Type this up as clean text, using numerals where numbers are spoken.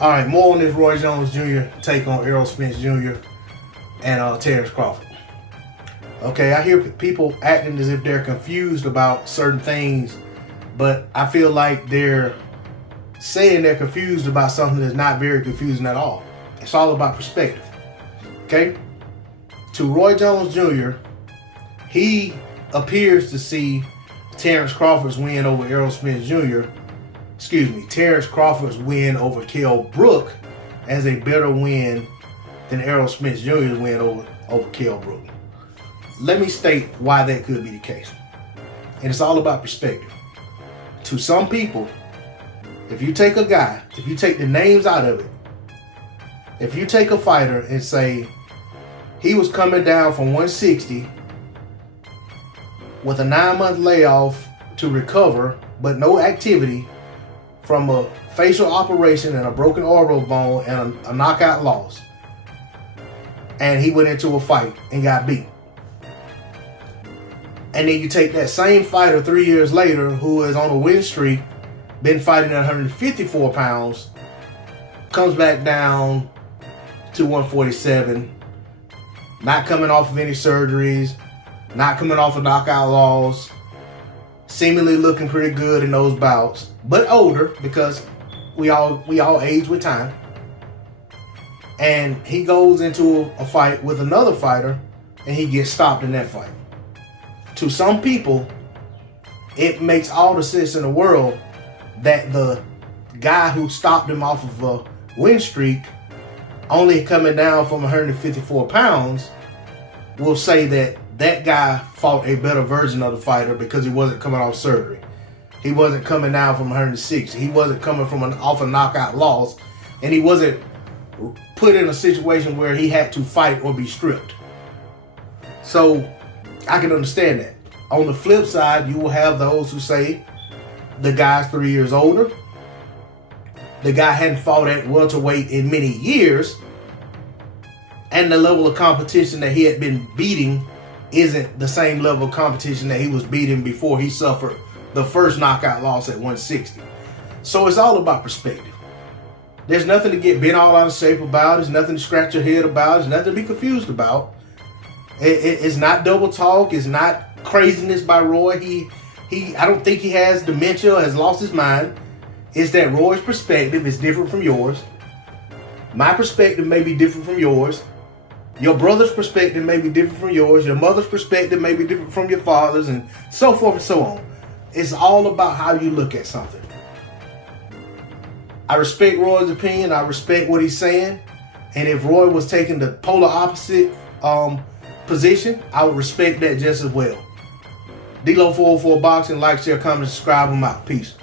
All right, more on this Roy Jones Jr. take on Errol Spence Jr. and Terrence Crawford. Okay, I hear people acting as if they're confused about certain things, but I feel like they're saying they're confused about something that's not very confusing at all. It's all about perspective. Okay? To Roy Jones Jr., he appears to see Terrence Crawford's win over Errol Spence Jr. Terrence Crawford's win over Kell Brook as a better win than Errol Spence Jr.'s win over Kell Brook. Let me state why that could be the case. And it's all about perspective. To some people, if you take a guy, if you take the names out of it, if you take a fighter and say he was coming down from 160 with a 9-month layoff to recover, but no activity from a facial operation and a broken orbital bone and a knockout loss, and he went into a fight and got beat. And then you take that same fighter 3 years later who is on a win streak, been fighting at 154 pounds, comes back down to 147, not coming off of any surgeries, not coming off of knockout loss, seemingly looking pretty good in those bouts, but older because we all age with time. And he goes into a fight with another fighter and he gets stopped in that fight. To some people, it makes all the sense in the world that the guy who stopped him off of a win streak, only coming down from 154 pounds, will say that that guy fought a better version of the fighter because he wasn't coming off surgery. He wasn't coming down from 160. He wasn't coming from off a knockout loss, and he wasn't put in a situation where he had to fight or be stripped. So I can understand that. On the flip side, you will have those who say the guy's 3 years older. The guy hadn't fought at welterweight in many years, and the level of competition that he had been beating isn't the same level of competition that he was beating before he suffered the first knockout loss at 160. So it's all about perspective. There's nothing to get bent all out of shape about. There's nothing to scratch your head about. There's nothing to be confused about. It's not double talk. It's not craziness by Roy. I don't think he has dementia or has lost his mind. It's that Roy's perspective is different from yours. My perspective may be different from yours. Your brother's perspective may be different from yours. Your mother's perspective may be different from your father's, and so forth and so on. It's all about how you look at something. I respect Roy's opinion. I respect what he's saying. And if Roy was taking the polar opposite position, I would respect that just as well. D-Lo 404 Boxing. Like, share, comment, subscribe. I'm out. Peace.